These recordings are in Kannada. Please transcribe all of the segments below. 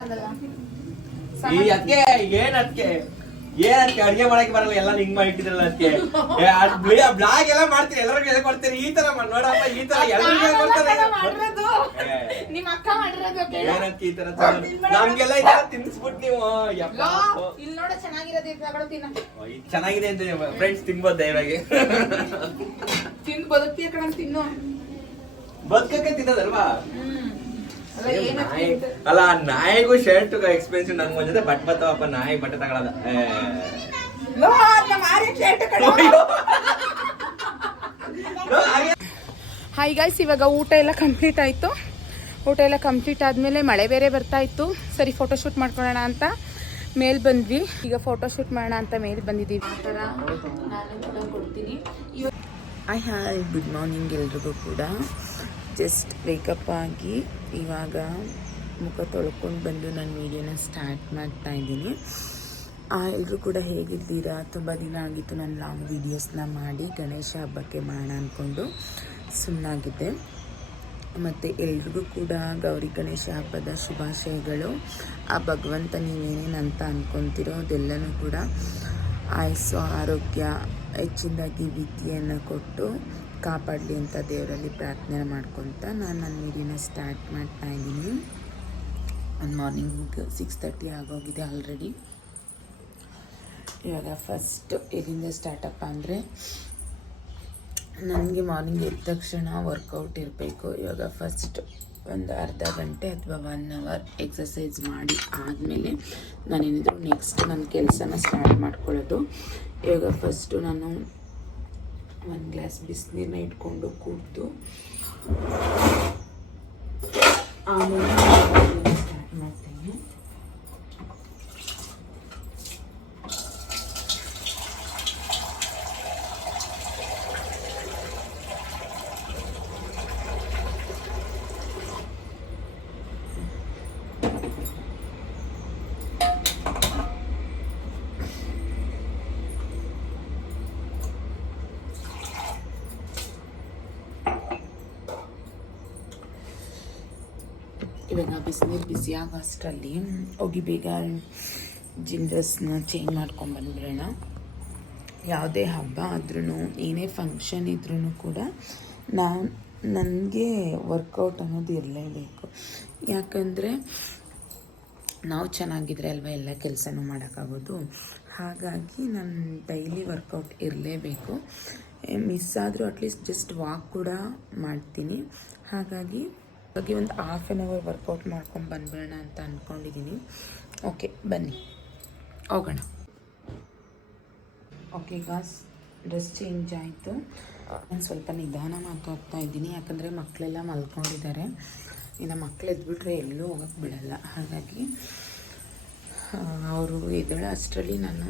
ಈ ಅದಕ್ಕೆ ಏನ್ ಅದಕ್ಕೆ ಏನ್ ಅದಕ್ಕೆ ಅಡಿಗೆ ಮಾಡಕ್ಕೆ ಬರಲ್ಲ ಎಲ್ಲ ಹಿಂಗ್ ಮಾಡಿಟ್ಟಿದ್ರಲ್ಲ ಅದಕ್ಕೆ ಬ್ಲಾಗ್ ಎಲ್ಲ ಮಾಡ್ತೀರಿ ಎಲ್ಲರಿಗೂ ಎಲ್ಲ ಕೊಡ್ತೀರಿ? ಈ ತರ ನೋಡಪ್ಪ ಈ ತರ ಎಲ್ಲರಿಗೂ ಕೊಡ್ತಾರೆ? ಮಾಡಿರೋದು. ಅಕ್ಕ ಈ ತರ ನಮ್ಗೆಲ್ಲ ಈ ತರ ತಿನ್ಸ್ಬಿಟ್ ನೀವು. ಇಲ್ಲಿ ನೋಡ ಚೆನ್ನಾಗಿರೋದು ತಿನ್ನ. ಚೆನ್ನಾಗಿದೆ ಅಂತ ಫ್ರೆಂಡ್ಸ್ ತಿನ್ಬೋದು ದಯವಾಗಿ ತಿಂದು ಬದುಕ್ತೀಯ ಕಣ ತಿನ್ನು. ಬದುಕಕ್ಕೆ ತಿನ್ನೋದಲ್ವಾ? ನಾಯಿ. ಅಲ್ಲ ಆ ನಾಯಿಗೂ ಶರ್ಟ್ ಎಕ್ಸ್ಪೆನ್ಸಿವ್ ನಂಗೆ ಬಂದಿದೆ ಬಟ್ ಬತ್ತವಪ್ಪ ನಾಯಿ ಬಟ್ಟೆ ತಗೊಳದ ಲೋ, ಅದ್ನ ಮಾರಿ shirt ಕಣೋ. ಹಾಯ್ ಗಾಯ್ಸ್ ಇವಾಗ ಊಟ ಎಲ್ಲ ಕಂಪ್ಲೀಟ್ ಆಯಿತು. ಊಟ ಎಲ್ಲ ಕಂಪ್ಲೀಟ್ ಆದಮೇಲೆ ಮಳೆ ಬೇರೆ ಬರ್ತಾ ಇತ್ತು. ಸರಿ ಫೋಟೋಶೂಟ್ ಮಾಡ್ಕೊಳ್ಳೋಣ ಅಂತ ಮೇಲ್ ಬಂದ್ವಿ. ಈಗ ಫೋಟೋಶೂಟ್ ಮಾಡೋಣ ಅಂತ ಮೇಲ್ ಬಂದಿದ್ದೀವಿ. ಆ ಥರ ನಾನು ಕೂಡ ಕೊಡ್ತೀನಿ. ಹಾಯ್ ಗುಡ್ ಮಾರ್ನಿಂಗ್ ಎಲ್ರಿಗೂ ಕೂಡ. ಜಸ್ಟ್ ವೇಕಪ್ ಆಗಿ ಇವಾಗ ಮುಖ ತೊಳ್ಕೊಂಡು ಬಂದು ನಾನು ವೀಡಿಯೋನ ಸ್ಟಾರ್ಟ್ ಮಾಡ್ತಾ ಇದ್ದೀನಿ. ಎಲ್ಲರೂ ಕೂಡ ಹೇಗಿದ್ದೀರಾ? ತುಂಬ ದಿನ ಆಗಿತ್ತು ನಾನು ಲಾಂಗ್ ವೀಡಿಯೋಸ್ನ ಮಾಡಿ ಗಣೇಶ ಹಬ್ಬಕ್ಕೆ ಮಾಡೋಣ ಅಂದ್ಕೊಂಡು ಸುಮ್ಮನಾಗಿದ್ದೆ ಮತ್ತು ಎಲ್ರಿಗೂ ಕೂಡ ಗೌರಿ ಗಣೇಶ ಹಬ್ಬದ ಶುಭಾಶಯಗಳು. ಆ, ಭಗವಂತ ನೀವೇನೇನು ಅಂತ ಅಂದ್ಕೊತಿರೋ ಅದೆಲ್ಲನೂ ಕೂಡ ಆಯಸ್ಸು, ಆರೋಗ್ಯ, ಹೆಚ್ಚಿನದಾಗಿ ವಿದ್ಯೆಯನ್ನು ಕೊಟ್ಟು ಕಾಪಾಡಲಿ ಅಂತ ದೇವರಲ್ಲಿ ಪ್ರಾರ್ಥನೆ ಮಾಡ್ಕೊತ ನಾನು ನನ್ನ ವಿಡಿಯೋನ ಸ್ಟಾರ್ಟ್ ಮಾಡ್ತಾ ಇದ್ದೀನಿ. ಒಂದು ಮಾರ್ನಿಂಗ್ ಸಿಕ್ಸ್ ತರ್ಟಿ ಆಗೋಗಿದೆ ಆಲ್ರೆಡಿ ಇವಾಗ ಫಸ್ಟ್ ಎಲ್ಲಿಂದ ಸ್ಟಾರ್ಟಪ್ಪ ಅಂದರೆ ನನಗೆ ಮಾರ್ನಿಂಗ್ ಎದ್ದ ತಕ್ಷಣ ವರ್ಕೌಟ್ ಇರಬೇಕು. ಇವಾಗ ಫಸ್ಟ್ ಒಂದು ಅರ್ಧ ಗಂಟೆ ಅಥವಾ ಒನ್ ಅವರ್ ಎಕ್ಸಸೈಸ್ ಮಾಡಿ ಆದಮೇಲೆ ನಾನೇನಿದ್ರು ನೆಕ್ಸ್ಟ್ ನನ್ನ ಕೆಲಸನ ಸ್ಟಾರ್ಟ್ ಮಾಡ್ಕೊಳ್ಳೋದು. ಇವಾಗ ಫಸ್ಟು ನಾನು ಒಂದು ಗ್ಲಾಸ್ ಬಿಸಿನೀರನ್ನ ಇಟ್ಕೊಂಡು ಕೂತು ಆಮೇಲೆ ಸ್ಟಾರ್ಟ್ ಮಾಡ್ತೀನಿ ಇವಾಗ ಬಿಸಿನೀರು ಬಿಸಿ ಆಗೋ ಅಷ್ಟರಲ್ಲಿ ಹೋಗಿ ಬೇಗ ಜಿಮ್ ಡ್ರೆಸ್ನ ಚೇಂಜ್ ಮಾಡ್ಕೊಂಡು ಬಂದ್ಬಿಡೋಣ. ಯಾವುದೇ ಹಬ್ಬ ಆದ್ರೂ ಏನೇ ಫಂಕ್ಷನ್ ಇದ್ರೂ ಕೂಡ ನಾನು, ನನಗೆ ವರ್ಕೌಟ್ ಅನ್ನೋದು ಇರಲೇಬೇಕು. ಯಾಕಂದರೆ ನಾವು ಚೆನ್ನಾಗಿದ್ರೆ ಅಲ್ವಾ ಎಲ್ಲ ಕೆಲಸನೂ ಮಾಡೋಕ್ಕಾಗೋದು. ಹಾಗಾಗಿ ನಾನು ಡೈಲಿ ವರ್ಕೌಟ್ ಇರಲೇಬೇಕು. ಮಿಸ್ ಆದರೂ ಅಟ್ಲೀಸ್ಟ್ ಜಸ್ಟ್ ವಾಕ್ ಕೂಡ ಮಾಡ್ತೀನಿ. ಹಾಗಾಗಿ ಹಾಗಾಗಿ ಒಂದು ಹಾಫ್ ಆನ್ ಅವರ್ ವರ್ಕೌಟ್ ಮಾಡ್ಕೊಂಡು ಬಂದ್ಬಿಡೋಣ ಅಂತ ಅಂದ್ಕೊಂಡಿದ್ದೀನಿ ಓಕೆ ಬನ್ನಿ. ಹೋಗೋಣ. ಓಕೆ ಈಗ ಡ್ರೆಸ್ ಚೇಂಜ್ ಆಯಿತು. ನಾನು ಸ್ವಲ್ಪ ನಿಧಾನ ಮಾತಾಡ್ತಾ ಇದ್ದೀನಿ. ಯಾಕಂದರೆ ಮಕ್ಕಳೆಲ್ಲ ಮಲ್ಕೊಂಡಿದ್ದಾರೆ. ಇನ್ನು ಮಕ್ಕಳು ಎದ್ಬಿಟ್ರೆ ಎಲ್ಲೂ ಹೋಗೋಕ್ಕೆ ಬಿಡಲ್ಲ. ಹಾಗಾಗಿ ಅವರು ಎದ್ದೇಳೋ ಅಷ್ಟರಲ್ಲಿ ನಾನು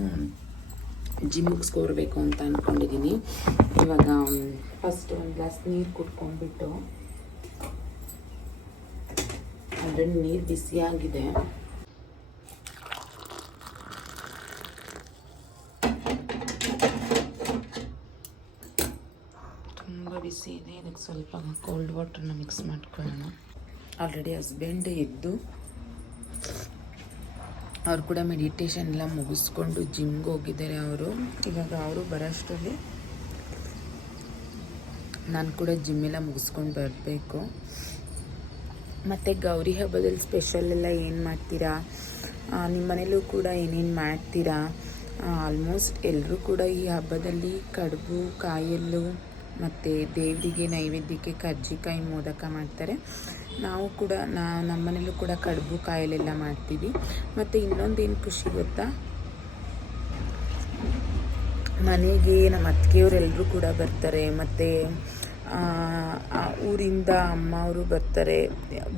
ಜಿಮ್ ಸ್ಕೋರ್ಬೇಕು ಅಂತ ಅಂದ್ಕೊಂಡಿದ್ದೀನಿ ಇವಾಗ ಫಸ್ಟ್ ಒಂದು ಗ್ಲಾಸ್ ನೀರು ಕುಡ್ಕೊಂಡ್ಬಿಟ್ಟು ಆಲ್ರೆಡಿ ನೀರು ಬಿಸಿಯಾಗಿದೆ ತುಂಬ ಬಿಸಿ ಇದೆ. ಇದಕ್ಕೆ ಸ್ವಲ್ಪ ಕೋಲ್ಡ್ ವಾಟರ್ನ ಮಿಕ್ಸ್ ಮಾಡ್ಕೊಳ್ಳೋಣ. ಆಲ್ರೆಡಿ ಹಸ್ಬೆಂಡ್ ಇದ್ದು ಅವ್ರು ಕೂಡ ಮೆಡಿಟೇಷನ್ ಎಲ್ಲ ಮುಗಿಸ್ಕೊಂಡು ಜಿಮ್ಗೆ ಹೋಗಿದ್ದಾರೆ ಅವರು. ಇವಾಗ ಅವರು ಬರೋಷ್ಟರಲ್ಲಿ ನಾನು ಕೂಡ ಜಿಮ್ಮೆಲ್ಲ ಮುಗಿಸ್ಕೊಂಡು ಬರಬೇಕು. ಮತ್ತು ಗೌರಿ ಹಬ್ಬದಲ್ಲಿ ಸ್ಪೆಷಲ್ ಎಲ್ಲ ಏನು ಮಾಡ್ತೀರಾ? ನಿಮ್ಮ ಮನೇಲೂ ಕೂಡ ಏನೇನು ಮಾಡ್ತೀರಾ? ಆಲ್ಮೋಸ್ಟ್ ಎಲ್ಲರೂ ಕೂಡ ಈ ಹಬ್ಬದಲ್ಲಿ ಕಡುಬು, ಕಾಯಲ್ಲು ಮತ್ತು ದೇವರಿಗೆ ನೈವೇದ್ಯಕ್ಕೆ ಕರ್ಜಿಕಾಯಿ ಮೋದಕ ಮಾಡ್ತಾರೆ. ನಾವು ಕೂಡ, ನಾ ನಮ್ಮ ಮನೇಲೂ ಕೂಡ ಕಡುಬು ಕಾಯಲೆಲ್ಲ ಮಾಡ್ತೀವಿ. ಮತ್ತು ಇನ್ನೊಂದೇನು ಖುಷಿ ಗೊತ್ತಾ? ಮನೆಗೆ ನಮ್ಮ ಅತ್ತಿಗೆಯವರೆಲ್ಲರೂ ಕೂಡ ಬರ್ತಾರೆ. ಮತ್ತು ಊರಿಂದ ಅಮ್ಮ ಅವರು ಬರ್ತಾರೆ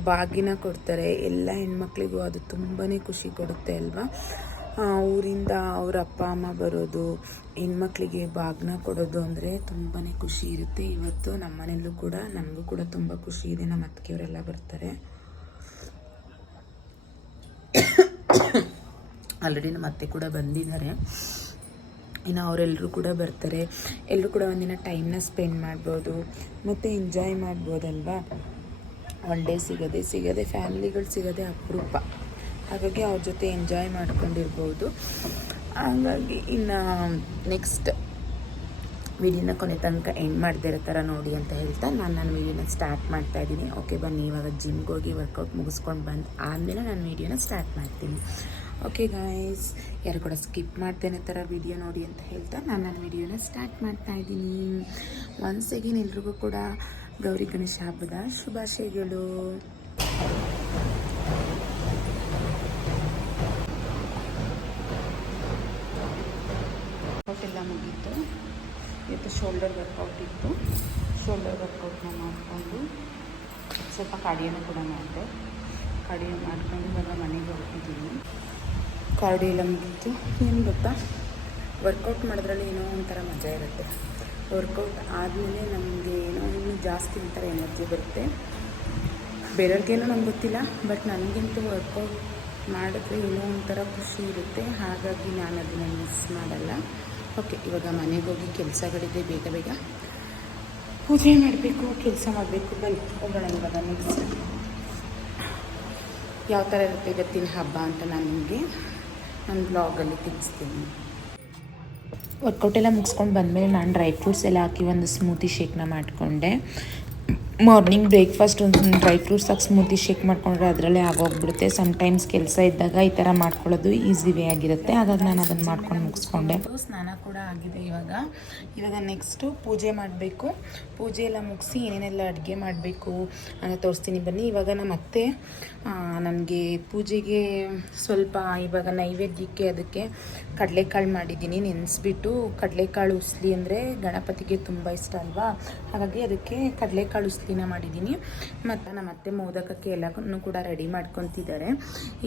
ಬಾಗಿನ ಕೊಡ್ತಾರೆ ಎಲ್ಲ ಹೆಣ್ಮಕ್ಳಿಗೂ ಅದು ತುಂಬಾ ಖುಷಿ ಕೊಡುತ್ತೆ ಅಲ್ವಾ? ಆ, ಊರಿಂದ ಅವ್ರ ಅಪ್ಪ ಅಮ್ಮ ಬರೋದು ಹೆಣ್ಮಕ್ಳಿಗೆ ಬಾಗ್ನ ಕೊಡೋದು ಅಂದರೆ ತುಂಬಾ ಖುಷಿ ಇರುತ್ತೆ. ಇವತ್ತು ನಮ್ಮ ಮನೆಯಲ್ಲೂ ಕೂಡ ನನಗೂ ಕೂಡ ತುಂಬ ಖುಷಿ ಇದೆ. ನಮ್ಮ ಅತ್ತಿಗೆಯವರೆಲ್ಲ ಬರ್ತಾರೆ. ಆಲ್ರೆಡಿ ನಮ್ಮ ಅತ್ತೆ ಕೂಡ ಬಂದಿದ್ದಾರೆ. ಇನ್ನು ಅವರೆಲ್ಲರೂ ಕೂಡ ಬರ್ತಾರೆ. ಎಲ್ಲರೂ ಕೂಡ ಒಂದಿನ ಟೈಮ್ನ ಸ್ಪೆಂಡ್ ಮಾಡ್ಬೋದು. ಮತ್ತು ಎಂಜಾಯ್ ಮಾಡ್ಬೋದಲ್ವಾ? ಒನ್ ಡೇ ಸಿಗದೆ ಸಿಗದೆ ಫ್ಯಾಮಿಲಿಗಳು ಸಿಗದೆ ಅಪರೂಪ. ಹಾಗಾಗಿ ಅವ್ರ ಜೊತೆ ಎಂಜಾಯ್ ಮಾಡ್ಕೊಂಡಿರ್ಬೋದು. ಹಾಗಾಗಿ ಇನ್ನು ನೆಕ್ಸ್ಟ್ ವಿಡಿಯೋನ ಕೊನೆ ತನಕ ಎಂಡ್ ಮಾಡದೇ ಇರೋ ಥರ ನೋಡಿ ಅಂತ ಹೇಳ್ತಾ ನಾನು ನನ್ನ ವೀಡಿಯೋನ ಸ್ಟಾರ್ಟ್ ಮಾಡ್ತಾ ಇದ್ದೀನಿ. ಓಕೆ ಬನ್ನಿ, ಇವಾಗ ಜಿಮ್ಗೆ ಹೋಗಿ ವರ್ಕೌಟ್ ಮುಗಿಸ್ಕೊಂಡು ಬಂದು ಆದಮೇಲೆ ನಾನು ವೀಡಿಯೋನ ಸ್ಟಾರ್ಟ್ ಮಾಡ್ತೀನಿ. ಓಕೆ ಗಾಯ್ಸ್ ಯಾರು ಕೂಡ ಸ್ಕಿಪ್ ಮಾಡ್ತೇನೆ ಥರ ವಿಡಿಯೋ ನೋಡಿ ಅಂತ ಹೇಳ್ತಾ ನಾನು ನನ್ನ ವಿಡಿಯೋನ ಸ್ಟಾರ್ಟ್ ಮಾಡ್ತಾ ಇದ್ದೀನಿ. ಒನ್ಸ್ ಅಗೇನ್ ಎಲ್ರಿಗೂ ಕೂಡ ಗೌರಿ ಗಣೇಶ ಹಬ್ಬದ ಶುಭಾಶಯಗಳು. ಎಲ್ಲ ಮುಗೀತು. ಇವತ್ತು ಶೋಲ್ಡರ್ ವರ್ಕೌಟ್ ಇತ್ತು. ಶೋಲ್ಡರ್ ವರ್ಕೌಟ್ನ ಮಾಡಿಕೊಂಡು ಸ್ವಲ್ಪ ಕಾರ್ಡಿಯೋನ ಕೂಡ ಮಾಡಿದೆ. ಕಾರ್ಡಿಯೋ ಮಾಡ್ಕೊಂಡು ಇವಾಗ ಮನೆಗೆ ಹೋಗ್ತಿದ್ದೀನಿ. ಕಾರ್ಡಿಯೋ ಎಲ್ಲ ಮುಗೀತು. ಏನು ಗೊತ್ತಾ? ವರ್ಕೌಟ್ ಮಾಡೋದ್ರಲ್ಲಿ ಏನೋ ಒಂಥರ ಮಜಾ ಇರುತ್ತೆ. ವರ್ಕೌಟ್ ಆದಮೇಲೆ ನಮಗೆ ಏನೋ ಇನ್ನೂ ಜಾಸ್ತಿ ಒಂಥರ ಎನರ್ಜಿ ಬರುತ್ತೆ. ಬೇರೆಯವ್ರಿಗೇನೋ ನಂಗೆ ಗೊತ್ತಿಲ್ಲ ಬಟ್ ನನಗಂತೂ ವರ್ಕೌಟ್ ಮಾಡಿದ್ರೆ ಏನೋ ಒಂಥರ ಖುಷಿ ಇರುತ್ತೆ. ಹಾಗಾಗಿ ನಾನು ಅದನ್ನು ಮಿಸ್ ಮಾಡಲ್ಲ. ಓಕೆ ಇವಾಗ ಮನೆಗೆ ಹೋಗಿ ಕೆಲಸಗಳಿದೆ ಬೇಗ ಬೇಗ. ಪೂಜೆ ಮಾಡಬೇಕು, ಕೆಲಸ ಮಾಡಬೇಕು. ಬನ್ನಿ, ಹೋಗೋಣ ಇವಾಗ ನೆಕ್ಸ್ಟ್ ಯಾವ ಥರ ಇರುತ್ತೆ ಇವತ್ತಿನ ಹಬ್ಬ ಅಂತ ನಾನು ನಿಮಗೆ? ನನ್ನ ಬ್ಲಾಗಲ್ಲಿ ತಿಳಿಸ್ತೀನಿ ವರ್ಕೌಟ್ ಎಲ್ಲ ಮುಗಿಸ್ಕೊಂಡು ಬಂದಮೇಲೆ ನಾನು ಡ್ರೈ ಫ್ರೂಟ್ಸ್ ಎಲ್ಲ ಹಾಕಿ ಒಂದು ಸ್ಮೂತಿ ಶೇಕ್ನ ಮಾಡಿಕೊಂಡೆ. ಮಾರ್ನಿಂಗ್ ಬ್ರೇಕ್ಫಾಸ್ಟ್ ಒಂದು ಡ್ರೈ ಫ್ರೂಟ್ಸ್ ಹಾಕಿ ಸ್ಮೂತಿ ಶೇಕ್ ಮಾಡ್ಕೊಂಡ್ರೆ ಅದರಲ್ಲೇ ಆಗೋಗ್ಬಿಡುತ್ತೆ. ಸಮ್ಟೈಮ್ಸ್ ಕೆಲಸ ಇದ್ದಾಗ ಈ ಥರ ಮಾಡ್ಕೊಳ್ಳೋದು ಈಸಿ ವೇ ಆಗಿರುತ್ತೆ. ಹಾಗಾಗಿ ನಾನು ಅದನ್ನು ಮಾಡ್ಕೊಂಡು ಮುಗಿಸ್ಕೊಂಡೆ. ಸ್ನಾನ ಕೂಡ ಆಗಿದೆ ಇವಾಗ. ಇವಾಗ ನೆಕ್ಸ್ಟು ಪೂಜೆ ಮಾಡಬೇಕು. ಪೂಜೆ ಎಲ್ಲ ಮುಗಿಸಿ ಏನೇನೆಲ್ಲ ಅಡುಗೆ ಮಾಡಬೇಕು ಅಂತ ತೋರಿಸ್ತೀನಿ ಬನ್ನಿ. ಇವಾಗ ನಮ್ಮ ಅತ್ತೆ ನನಗೆ ಪೂಜೆಗೆ ಸ್ವಲ್ಪ ಇವಾಗ ನೈವೇದ್ಯಕ್ಕೆ ಅದಕ್ಕೆ ಕಡಲೆಕಾಳು ಮಾಡಿದ್ದೀನಿ, ನೆನೆಸ್ಬಿಟ್ಟು ಕಡಲೆಕಾಳು ಉಸ್ಲಿ ಅಂದರೆ ಗಣಪತಿಗೆ ತುಂಬ ಇಷ್ಟ ಅಲ್ವಾ? ಹಾಗಾಗಿ ಅದಕ್ಕೆ ಕಡಲೆಕಾಳು ಉಸ್ಲಿನ ಮಾಡಿದ್ದೀನಿ. ಮತ್ತು ನಮ್ಮ ಅತ್ತೆ ಮೋದಕಕ್ಕೆ ಎಲ್ಲನೂ ಕೂಡ ರೆಡಿ ಮಾಡ್ಕೊತಿದ್ದಾರೆ.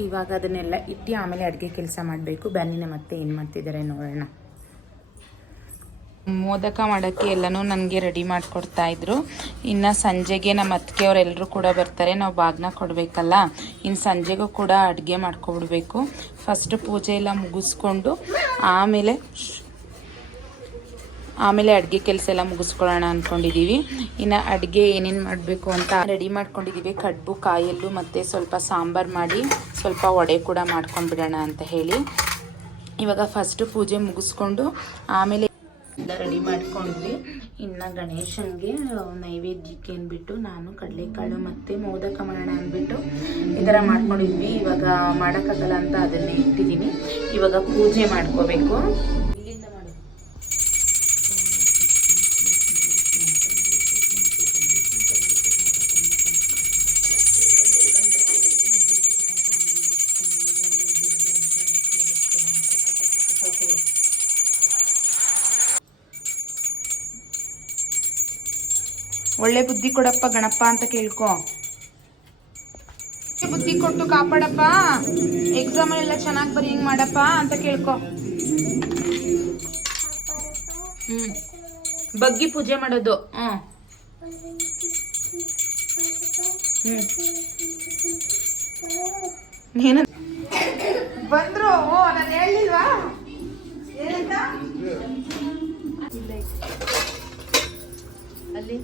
ಇವಾಗ ಅದನ್ನೆಲ್ಲ ಇಟ್ಟು ಆಮೇಲೆ ಅಡುಗೆ ಕೆಲಸ ಮಾಡಬೇಕು. ಬನ್ನಿ, ನಮ್ಮ ಅತ್ತೆ ಏನು ಮಾಡ್ತಿದ್ದಾರೆ ನೋಡೋಣ. ಮೋದಕ ಮಾಡೋಕ್ಕೆ ಎಲ್ಲನೂ ನನಗೆ ರೆಡಿ ಮಾಡಿಕೊಡ್ತಾ ಇದ್ರು. ಇನ್ನು ಸಂಜೆಗೆ ನಮ್ಮ ಅತ್ತಿಗೆ ಅವರೆಲ್ಲರೂ ಕೂಡ ಬರ್ತಾರೆ, ನಾವು ಬಾಗ್ನ ಕೊಡಬೇಕಲ್ಲ? ಇನ್ನು ಸಂಜೆಗೂ ಕೂಡ ಅಡುಗೆ ಮಾಡ್ಕೊಬಿಡ್ಬೇಕು. ಫಸ್ಟ್ ಪೂಜೆ ಎಲ್ಲ ಮುಗಿಸ್ಕೊಂಡು ಆಮೇಲೆ ಆಮೇಲೆ ಅಡುಗೆ ಕೆಲಸ ಎಲ್ಲ ಮುಗಿಸ್ಕೊಳ್ಳೋಣ ಅಂದ್ಕೊಂಡಿದ್ದೀವಿ ಇನ್ನು ಅಡುಗೆ ಏನೇನು ಮಾಡಬೇಕು ಅಂತ ರೆಡಿ ಮಾಡ್ಕೊಂಡಿದ್ದೀವಿ ಕಡ್ಬು, ಕಾಯಲ್ಲು ಮತ್ತು ಸ್ವಲ್ಪ ಸಾಂಬಾರು ಮಾಡಿ ಸ್ವಲ್ಪ ವಡೆ ಕೂಡ ಮಾಡ್ಕೊಂಡ್ಬಿಡೋಣ ಅಂತ ಹೇಳಿ. ಇವಾಗ ಫಸ್ಟು ಪೂಜೆ ಮುಗಿಸ್ಕೊಂಡು ಆಮೇಲೆ ಎಲ್ಲ ರೆಡಿ ಮಾಡ್ಕೊಂಡ್ವಿ. ಇನ್ನು ಗಣೇಶನಿಗೆ ನೈವೇದ್ಯಕ್ಕೆ ಅಂದ್ಬಿಟ್ಟು ನಾನು ಕಡಲೆಕಾಳು ಮತ್ತು ಮೋದಕ ಮಾಡೋಣ ಅಂದ್ಬಿಟ್ಟು ಈ ಥರ ಮಾಡ್ಕೊಂಡಿದ್ವಿ. ಇವಾಗ ಮಾಡೋಕ್ಕಾಗಲ್ಲ ಅಂತ ಅದನ್ನೇ ಇಟ್ಟಿದ್ದೀನಿ. ಇವಾಗ ಪೂಜೆ ಮಾಡ್ಕೋಬೇಕು. ಒಳ್ಳೆ ಬುದ್ಧಿ ಕೊಡಪ್ಪ ಗಣಪ ಅಂತ ಕೇಳ್ಕೊ. ಬುದ್ಧಿ ಕೊಟ್ಟು ಕಾಪಾಡಪ್ಪ. ಎಕ್ಸಾಮ್ ಎಲ್ಲ ಚೆನ್ನಾಗಿ ಬರೀ ಹಿಂಗ್ ಮಾಡಪ್ಪ ಅಂತ ಕೇಳ್ಕೊ. ಹ್ಮ್. ಬಗ್ಗಿ ಪೂಜೆ ಮಾಡೋದು. ಹ್ಮ್. ಹ್ಮ್. ಬಂದ್ರು. ನಾನು ಹೇಳಿಲ್ವಾ ಏನಂತ ಅಲ್ಲಿ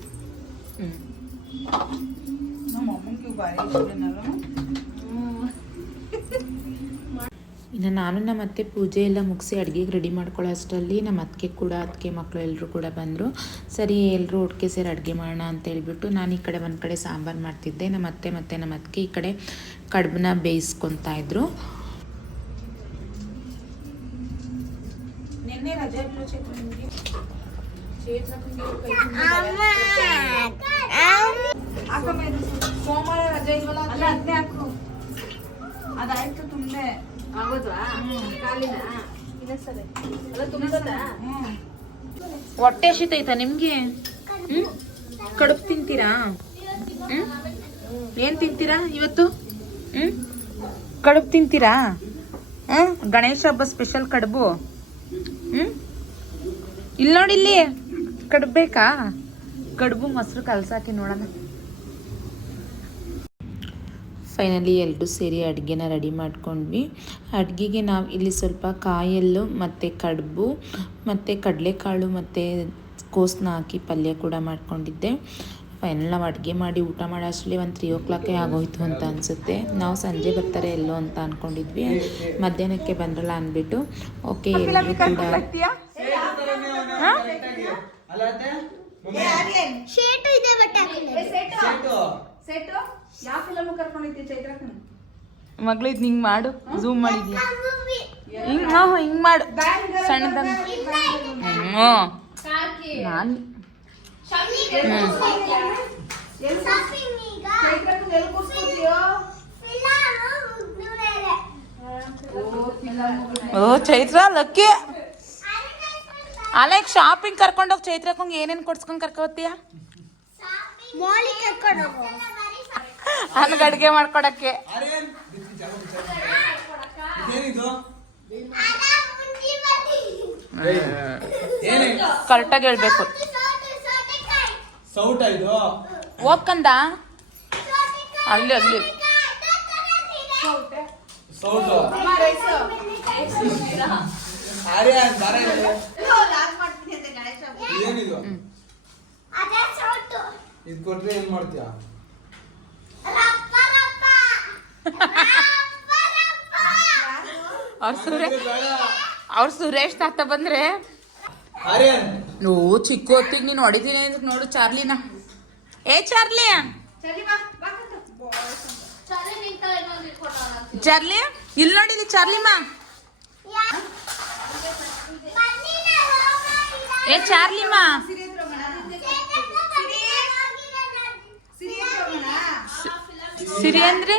ಇನ್ನು ನಾನು ನಮ್ಮ ಅತ್ತೆ ಪೂಜೆ ಎಲ್ಲ ಮುಗಿಸಿ ಅಡುಗೆಗೆ ರೆಡಿ ಮಾಡ್ಕೊಳ್ಳೋ ಅಷ್ಟರಲ್ಲಿ ನಮ್ಮ ಅತ್ತಿಗೆ ಕೂಡ ಅದಕ್ಕೆ ಮಕ್ಕಳು ಎಲ್ಲರೂ ಕೂಡ ಬಂದರು. ಸರಿ ಎಲ್ಲರೂ ಒಟ್ಟಿಗೆ ಸೇರಿ ಅಡುಗೆ ಮಾಡೋಣ ಅಂತ ಹೇಳಿಬಿಟ್ಟು ನಾನು ಈ ಕಡೆ ಒಂದು ಕಡೆ ಸಾಂಬಾರು ಮಾಡ್ತಿದ್ದೆ. ನಮ್ಮ ಅತ್ತೆ ಮತ್ತು ನಮ್ಮ ಅತ್ತಿಗೆ ಈ ಕಡೆ ಕಡುಬನ್ನ ಬೇಯಿಸ್ಕೊತಾ ಇದ್ರು. ನಿನ್ನೆ ರಜೆ ಸೋಮವಾರ ರಜೆ ಇಲ್ವಲ್ಲ ಅಲ್ಲ ಅದನ್ನೇ ಹಾಕು. ಅದಾಯ್ತು ತುಂಬೆ. ಹೊಟ್ಟೆ ಹಸಿತೈತಾ ನಿಮ್ಗೆ? ಹ್ಮ್? ಕಡುಬು ತಿಂತೀರಾ? ಹ್ಮ್? ಏನ್ ತಿಂತೀರಾ ಇವತ್ತು? ಹ್ಮ್? ಕಡುಬು ತಿಂತೀರಾ? ಹ್ಮ್? ಗಣೇಶ ಹಬ್ಬ ಸ್ಪೆಷಲ್ ಕಡುಬು? ಹ್ಮ್? ಇಲ್ಲಿ ನೋಡಿ ಇಲ್ಲಿ. ಕಡುಬು ಬೇಕಾ? ಕಡುಬು ಮೊಸರು ಕಲ್ಸಾಕಿ ನೋಡೋಣ. ಫೈನಲಿ ಎಲ್ಲರೂ ಸೇರಿ ಅಡುಗೆನ ರೆಡಿ ಮಾಡ್ಕೊಂಡ್ವಿ. ಅಡುಗೆಗೆ ನಾವು ಇಲ್ಲಿ ಸ್ವಲ್ಪ ಕಾಯಲ್ಲು ಮತ್ತು ಕಡುಬು ಮತ್ತು ಕಡಲೆಕಾಳು ಮತ್ತು ಕೋಸನ್ನ ಹಾಕಿ ಪಲ್ಯ ಕೂಡ ಮಾಡ್ಕೊಂಡಿದ್ದೆ. ಫೈನಲ್ ನಾವು ಅಡುಗೆ ಮಾಡಿ ಊಟ ಮಾಡೋ ಅಷ್ಟರಲ್ಲಿ ಒಂದು ತ್ರೀ ಓ ಕ್ಲಾಕೇ ಆಗೋಯ್ತು ಅಂತ ಅನಿಸುತ್ತೆ. ನಾವು ಸಂಜೆ ಬರ್ತಾರೆ ಎಲ್ಲೋ ಅಂತ ಅಂದ್ಕೊಂಡಿದ್ವಿ ಮಧ್ಯಾಹ್ನಕ್ಕೆ ಬಂದ್ರಲ್ಲ ಅಂದ್ಬಿಟ್ಟು ಓಕೆ ಎಲ್ಲರೂ ಕೂಡ ಶೇಟು ಇದೆ ಬಟ್ ಸೆಟ್ಟು ಯಾವ ಫಿಲಮ್ ಕರ್ಕೊಂಡಿದ್ದೆ ಚೈತ್ರಕ್ಕ ಮಗಳು ಇದು ಹಿಂಗೆ ಮಾಡು ಝೂಮ್ ಮಾಡಿದ್ಯಾ? ಹಿಂಗೆ ಹಾಂ ಹಿಂಗೆ ಮಾಡು. ಸಣ್ಣದಾಗ ಹ್ಞೂ ನಾನು ಓ ಚೈತ್ರ ಲಕ್ಕಿ. ಅಲೆಕ್ ಶಾಪಿಂಗ್ ಕರ್ಕೊಂಡೋಗಿ ಚೈತ್ರಕ್ಕಂಗೆ ಏನೇನು ಕೊಡ್ಸ್ಕೊಂಡು ಕರ್ಕೋತೀಯ? ನನಗೆ ಅಡುಗೆ ಮಾಡ್ಕೊಡಕ್ಕೆ. ಇದೇನಿದು? ಅದ ಮುಂಚಿ ಬತ್ತಿ ಏನೇ ಕರೆಕ್ಟಾಗಿ ಹೇಳ್ಬೇಕು. ಹೋಗ್ಕಂದ? ಅಲ್ಲಿ ಅಲ್ಲಿ. ಸೌಟು ಆರ್ಯನ್ ಬಾರೆ ಇದೇನಿದು ಅದ ಸೋಟು ಇದು ಕೊಟ್ರೆ ಏನ್ ಮಾಡ್ತೀಯ? ಅವ್ರ ಸುರೇಶ್ ಅವ್ರ ಸುರೇಶ್ ತಾತ ಬಂದ್ರೆ ನೋ ಚಿಕ್ಕ ಹೊತ್ತಿಗೆ ನೀನು ಹೊಡಿತೀನಿ ಅಂತ ನೋಡು ಚಾರ್ಲಿನ. ಏ ಚಾರ್ಲಿ! ಚಾರ್ಲಿ ಇಲ್ ನೋಡಿದಿ ಚಾರ್ಲಿ ಇಲ್ಲಿ ಚಾರ್ಲಿಮ್ಮ ಏ ಚಾರ್ಲಿಮ್ಮ ಸಿರಿ ಅಂದ್ರೆ?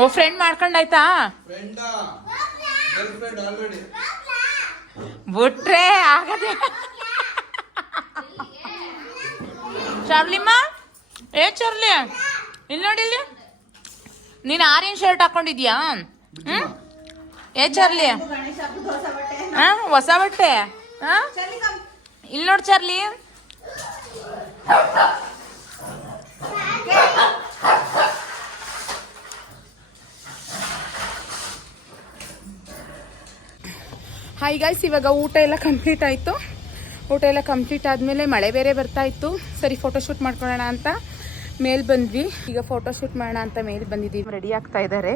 ಓ ಫ್ರೆಂಡ್ ಮಾಡ್ಕೊಂಡಾಯ್ತಾ ಬಿಟ್ರೆ ಆಗದೆ. ಚಾರ್ಲಿಮ್ಮ ಏ ಚಾರ್ಲಿ, ಇಲ್ಲಿ ನೋಡಿ ಇಲ್ಲಿ. ನೀನು ಆರೆಂಜ್ ಶರ್ಟ್ ಹಾಕೊಂಡಿದ್ಯಾ? ಹ್ಮ್? ಏ ಚಾರ್ಲಿ. ಹಾ, ಹೊಸ ಬಟ್ಟೆ. ಇಲ್ಲಿ ನೋಡಿ ಚಾರ್ಲಿ. ಹಾಯ್ ಗಾಯ್ಸ್ ಇವಾಗ ಊಟ ಎಲ್ಲ ಕಂಪ್ಲೀಟ್ ಆಯಿತು. ಊಟ ಎಲ್ಲ ಕಂಪ್ಲೀಟ್ ಆದಮೇಲೆ ಮಳೆ ಬೇರೆ ಬರ್ತಾ ಇತ್ತು. ಸರಿ ಫೋಟೋಶೂಟ್ ಮಾಡ್ಕೊಳ್ಳೋಣ ಅಂತ ಮೇಲ್ ಬಂದ್ವಿ. ಈಗ ಫೋಟೋಶೂಟ್ ಮಾಡೋಣ ಅಂತ ಮೇಲ್ ಬಂದಿದ್ದೀವಿ. ರೆಡಿ ಆಗ್ತಾ ಇದ್ದಾರೆ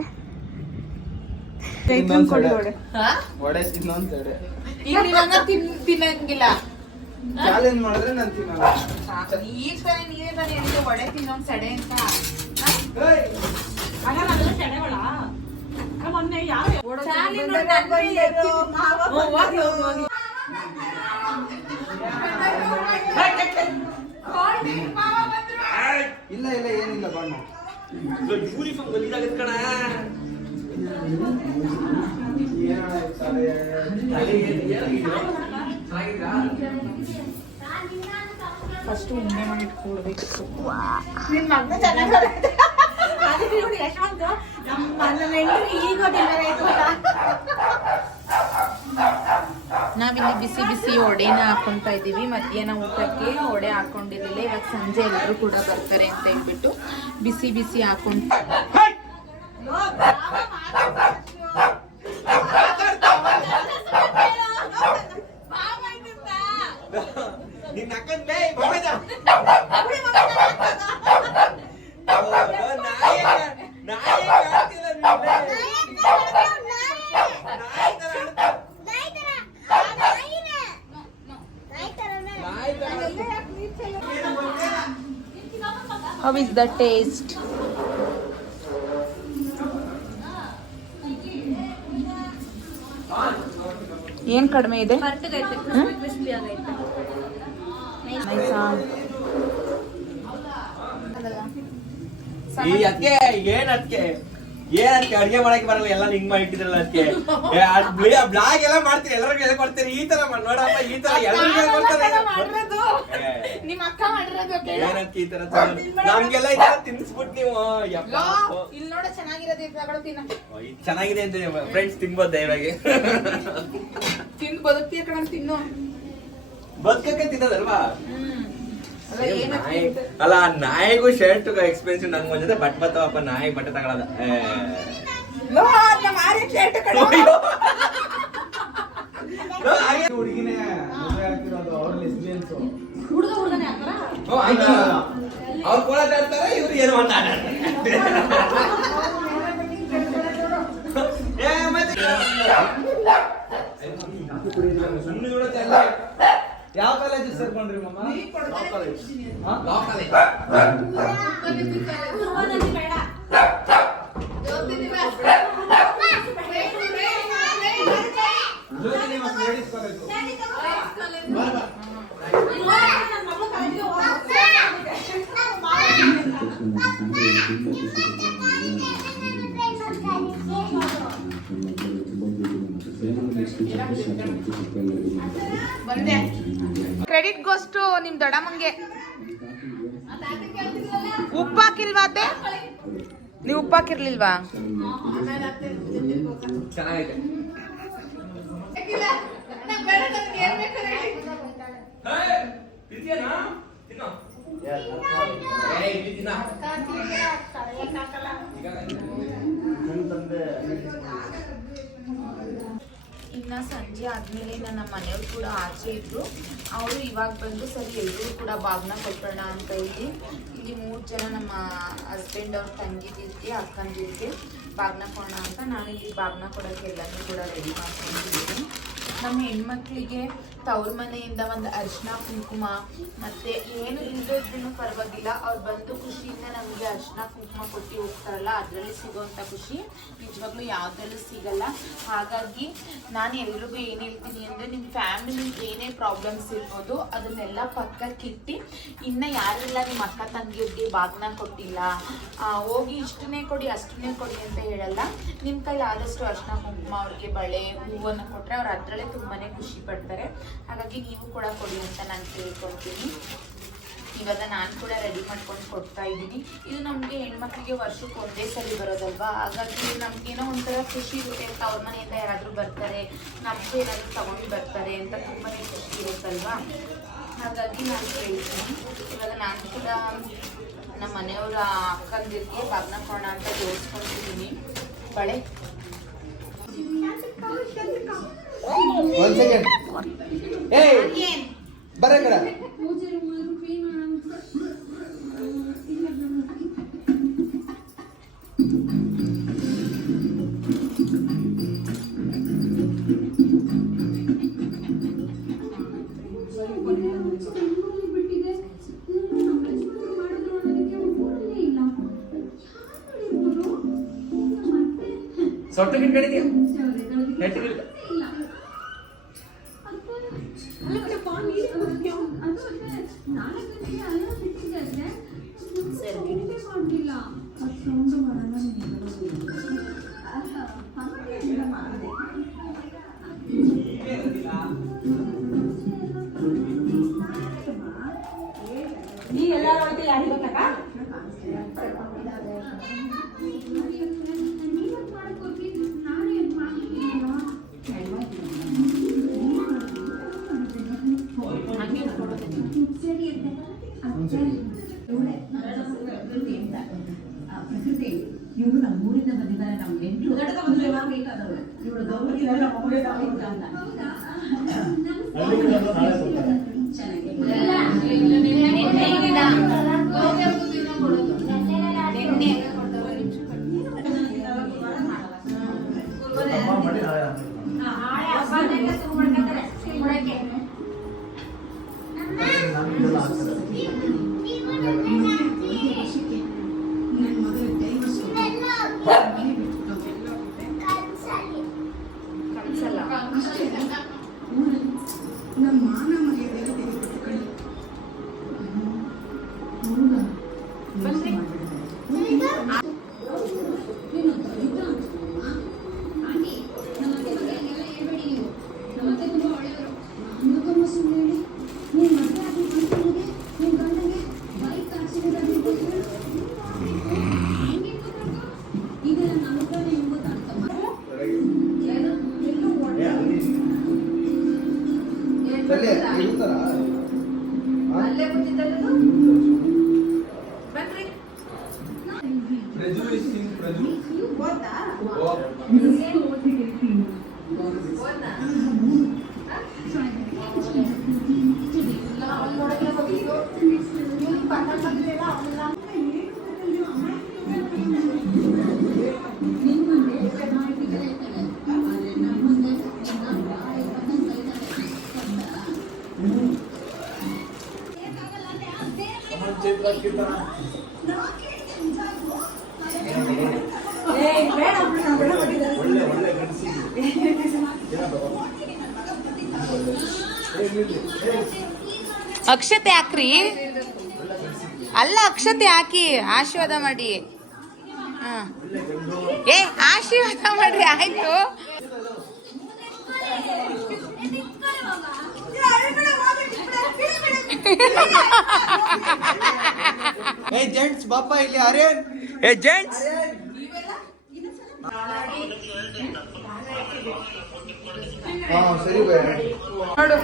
ತಿನ್ನಂಗಿಲ್ಲ. ಚಾಲೆಂಜ್ ಮಾಡಿದ್ರೆ ನಾನು ತಿನ್ನಲ್ಲ ಈಗ ತಾನೇ ನೀವೇ ತಾನೇ ಹೇಳಿದ್ದು ಒಡೆ ತಿನ್ನೋನ್ ಸಡೆ ಅಂತ? ಏಯ್! ಚಾರ್ಲಿ ನೋಡ್ ನನ್ ಮೇಲೆ ಎತ್ತಿದ್ದು. ಹ್ಮ್, ಹೋಗಿ, ಹೋಗಿ, ಹೋಗಿ. ಇಲ್ಲ ಇಲ್ಲ ಏನಿಲ್ಲ ಬಣ್ಣ. ಯೂನಿಫಾರ್ಮ್ ಗಲೀಜಾಗತ್ ಕಣ ಫಸ್ಟ್ ಉಂಡೆ ಮಾಡಿ ಇಟ್ಕೊಳ್ಬೇಕು ನಾವಿಲ್ಲಿ ಬಿಸಿ ಬಿಸಿ ಒಡೆನ ಹಾಕೊಂತ ಇದ್ದೀವಿ ಮಧ್ಯಾಹ್ನ ಊಟಕ್ಕೆ ಒಡೆ ಹಾಕೊಂಡಿರಲಿಲ್ಲ. ಇವಾಗ ಸಂಜೆ ಎಲ್ಲರೂ ಕೂಡ ಬರ್ತಾರೆ ಅಂತ ಹೇಳ್ಬಿಟ್ಟು ಬಿಸಿ ಬಿಸಿ ಹಾಕೊಂಡ್ ನಾಯಿ is the taste? ಏನ್ ಕಡಿಮೆ ಇದೆ ನೈಸಾ? ಈ ಅದಕ್ಕೆ ಏನ್ ಅದಕ್ಕೆ ಏನ್ ಅದಕ್ಕೆ ಅಡಿಗೆ ಮಾಡಕ್ಕೆ ಬರಲ್ಲ ಎಲ್ಲ ಹಿಂಗ್ ಮಾಡಿಟ್ಟಿದ್ರಲ್ಲ ಅದಕ್ಕೆ ಬ್ಲಾಗ್ ಎಲ್ಲ ಮಾಡ್ತೀರಿ ಎಲ್ಲರಿಗೂ ಹೇಳ್ಕೊಡ್ತೀರಿ ಈ ತರ ನೋಡಪ್ಪ ಈ ತರ ಎಲ್ಲರಿಗೂ ಅಕ್ಕ ಮಾಡಿರೋದು ಏನಕ್ಕೆ ಈ ತರ ನಮ್ಗೆಲ್ಲ ಈ ತರ ತಿನ್ಸ್ಬಿಟ್ ನೀವು. ಇಲ್ಲ ನೋಡ ಚೆನ್ನಾಗಿರೋದು ತಿನ್ನ. ಚೆನ್ನಾಗಿದೆ ಅಂತ ಫ್ರೆಂಡ್ಸ್ ತಿನ್ಬೋದು ದಯವಾಗಿ. ತಿಂದು ಬದುಕ್ತೀಯ ತಿನ್ನು. ಬದುಕಕ್ಕೆ ತಿನ್ನೋದಲ್ವಾ? ನಾಯಿ- ಅಲ್ಲ ಆ ನಾಯಿಗೂ ಶರ್ಟ್ ಎಕ್ಸ್ಪೆನ್ಸಿವ್ ನಂಗೆ ಮುಂಚೆ ಬಟ್ ಬತ್ತವಪ್ಪ ನಾಯಿ ಬಟ್ಟೆ ಹಾಗೆ. ಹುಡುಗಿನೇ ಅವ್ರ ಲೆಸ್ಬಿಯನ್ಸ್ ಹುಡುಗ ಅವ್ರು ಕೋಲಾಟ ಆಡ್ತಾರೆ? ಇವ್ರು ಏನು ಮತ್ತೆ ಸುಮ್ನೆ ನೋಡುತ್ತೆ ಅಲ್ಲ. ಯಾವ ಕಾಲೇಜ್ ಸೇರ್ಕೊಂಡ್ರಿ ಮಮ್ಮ ಲಾ ಕಾಲೇಜ್. ಜ್ಯೋತಿನಿ ಮತ್ತು ladies college Credit goes to ನಿಮ್ ದೊಡ್ಡಮ್ಮಂಗೆ. ಉಪ್ಪಾಕಿಲ್ವಾ ನೀವು ಉಪ್ಪು ಹಾಕಿರ್ಲಿಲ್ವಾ ಚೆನ್ನಾಗೈತೆ ಏ, ಇದ್ಯೇನಾ? ತಿನ್ನು. ಏ, ಇಲ್ಲಿ ತಿನ್ನ. ಇನ್ನು ಸಂಜೆ ಆದಮೇಲೆ ನನ್ನ ಮನೆಯವ್ರು ಕೂಡ ಆಚೆ ಇದ್ರು. ಅವರು ಇವಾಗ ಬಂದು ಸರಿ ಎಲ್ಲರೂ ಕೂಡ ಬಾಗ್ನ ಕೊಟ್ಟೋಣ ಅಂತ ಹೇಳಿ ಇಲ್ಲಿ ಮೂರು ಜನ ನಮ್ಮ ಹಸ್ಬೆಂಡ್ ಅವ್ರ ತಂಗಿದಿರ್ತಿ ಅಕ್ಕಂದಿರ್ತಿ ಬಾಗ್ನ ಕೊಡೋಣ ಅಂತ ನಾನು ಇಲ್ಲಿ ಬಾಗ್ನ ಕೊಡೋಕ್ಕೆ ಎಲ್ಲರೂ ಕೂಡ ರೆಡಿ ಮಾಡ್ಕೊಂಡಿದ್ದೀನಿ. ನಮ್ಮ ಹೆಣ್ಮಕ್ಳಿಗೆ ತವ್ರ ಮನೆಯಿಂದ ಒಂದು ಅರ್ಶಿನ ಕುಂಕುಮ, ಮತ್ತು ಏನು ಇಲ್ಲದಿದ್ರೂ ಪರವಾಗಿಲ್ಲ, ಅವ್ರು ಬಂದು ಖುಷಿಯಿಂದ ನಮಗೆ ಅರ್ಶಿನ ಕುಂಕುಮ ಕೊಟ್ಟು ಹೋಗ್ತಾರಲ್ಲ, ಅದರಲ್ಲಿ ಸಿಗೋವಂಥ ಖುಷಿ ನಿಜವಾಗ್ಲೂ ಯಾವುದರಲ್ಲೂ ಸಿಗಲ್ಲ. ಹಾಗಾಗಿ ನಾನು ಎಲ್ರಿಗೂ ಏನು ಹೇಳ್ತೀನಿ ಅಂದರೆ ನಿಮ್ಮ ಫ್ಯಾಮಿಲಿ ಏನೇ ಪ್ರಾಬ್ಲಮ್ಸ್ ಇರ್ಬೋದು, ಅದನ್ನೆಲ್ಲ ಪಕ್ಕಕ್ಕಿಟ್ಟು ಇನ್ನು ಯಾರೆಲ್ಲ ನಿಮ್ಮ ಅಕ್ಕ ತಂಗಿಯವ್ರಿಗೆ ಬಾಗ್ನ ಕೊಟ್ಟಿಲ್ಲ ಹೋಗಿ ಇಷ್ಟನ್ನೇ ಕೊಡಿ, ಅಷ್ಟನ್ನೇ ಕೊಡಿ ಅಂತ ಹೇಳಲ್ಲ. ನಿಮ್ಮ ಕೈಲಿ ಆದಷ್ಟು ಅರ್ಶಿನ ಕುಂಕುಮ ಅವ್ರಿಗೆ ಬಳೆ ಹೂವನ್ನು ಕೊಟ್ಟರೆ ಅವ್ರು ಅದರಲ್ಲೇ ತುಂಬಾ ಖುಷಿ ಪಡ್ತಾರೆ. ಹಾಗಾಗಿ ನೀವು ಕೂಡ ಕೊಡಿ ಅಂತ ನಾನು ಕೇಳ್ಕೊಳ್ತೀನಿ. ಇವಾಗ ನಾನು ಕೂಡ ರೆಡಿ ಮಾಡ್ಕೊಂಡು ಕೊಡ್ತಾ ಇದ್ದೀನಿ. ಇದು ನಮಗೆ ಹೆಣ್ಮಕ್ಳಿಗೆ ವರ್ಷಕ್ಕೆ ಒಂದೇ ಸರಿ ಬರೋದಲ್ವಾ? ಹಾಗಾಗಿ ನಮಗೇನೋ ಒಂಥರ ಖುಷಿ ಇರುತ್ತೆ ಅಂತ ಅವ್ರ ಮನೆಯಿಂದ ಯಾರಾದರೂ ಬರ್ತಾರೆ, ನಮಗೂ ಏನಾದರೂ ತಗೊಂಡು ಬರ್ತಾರೆ ಅಂತ ತುಂಬಾ ಖುಷಿ ಇರುತ್ತಲ್ವಾ? ಹಾಗಾಗಿ ನಾನು ಕೇಳ್ತೀನಿ. ಇವಾಗ ನಾನು ಕೂಡ ನಮ್ಮ ಮನೆಯವರ ಅಕ್ಕಂದಿರಿಗೆ ಬಾಗ್ನ ಕೊಡೋಣ ಅಂತ ಜೋಡಿಸ್ಕೊಂಡಿದ್ದೀನಿ ಬಳೆ. ಒಂದ್ ಸೆಕೆಂಡ್ ಏಯ್ ಬರ ಕಡ ಸೊಟ್ಟು ನೆಟ್ಟು ಗಿಟ್ಟ ಅಕ್ಷತೆ ಹಾಕ್ರಿ. ಅಲ್ಲ ಅಕ್ಷತೆ ಹಾಕಿ ಆಶೀರ್ವಾದ ಮಾಡಿ. ಹಾ. ಏ ಆಶೀರ್ವಾದ ಮಾಡ್ರಿ ಆಯ್ತು. ಏ ಜೆಂಟ್ಸ್ ಬಾಪ ಇಲ್ಲಿ ಅರೇನ್? ಏ ಜೆಂಟ್ಸ್ ನೋಡು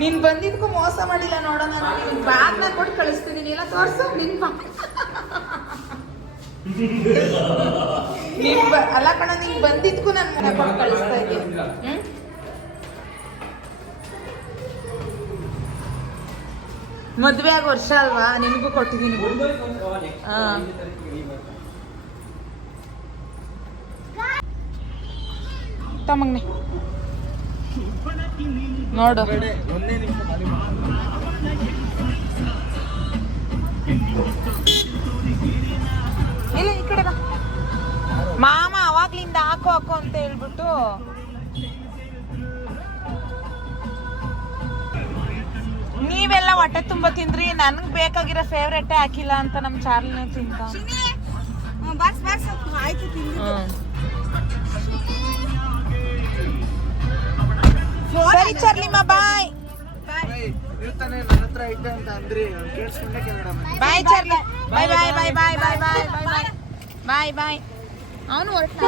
ನೀನ್ ಬಂದಿದ್ಕು ಮೋಸ ಮಾಡಿಲ್ಲ ನೋಡೋಣ ನಾನು ನಿನ್ ಬ್ಯಾಗ್ನ ಕೊಟ್ಟು ಕಳಿಸ್ತಿದೀನಿ ಎಲ್ಲ ತೋರ್ಸು ನಿನ್ ನೀನ್ ಬ- ಅಲ್ಲ ಕಣ ನೀನ್ ಬಂದಿದ್ಕು ನಾನು ಮನೆ ಕೊಟ್ಟು ಕಳಿಸ್ತಾ ಇದ್ದೀನಿ. ಹ್ಮ್? ಮದ್ವೆ ಆಗ ವರ್ಷ ಅಲ್ವಾ ನಿನಗೂ ಕೊಟ್ಟಿದ್ದೀನಿ. ತಮ್ಮಗ್ನೆ ನೋಡು. ಇಲ್ಲ ಈ ಕಡೆ ಮಾಮ, ಅವಾಗ್ಲಿಂದ ಹಾಕು ಹಾಕು ಅಂತ ಹೇಳ್ಬಿಟ್ಟು ನೀವೆಲ್ಲ ಹೊಟ್ಟೆ ತುಂಬ ತಿಂದ್ರಿ ನನ್ಗ್ ಬೇಕಾಗಿರೋ ಫೇವ್ರೇಟೇ ಹಾಕಿಲ್ಲ ಅಂತ ನಮ್ ಚಾರ್ಲಿನ ತಿಂತ ಸರಿ ಚರ್ಲಿಮ್ಮ ಬಾಯ್. ಬಾಯ್. ಚರ್ಲಿ. ಬಾಯ್. ಬಾಯ್ ಬಾಯ್ ಬಾಯ್ ಬಾಯ್ ಬಾಯ್ ಬಾಯ್ ಬಾಯ್ ಬಾಯ್. ಬಾಯ್ ಅವನು ಹೊರಟ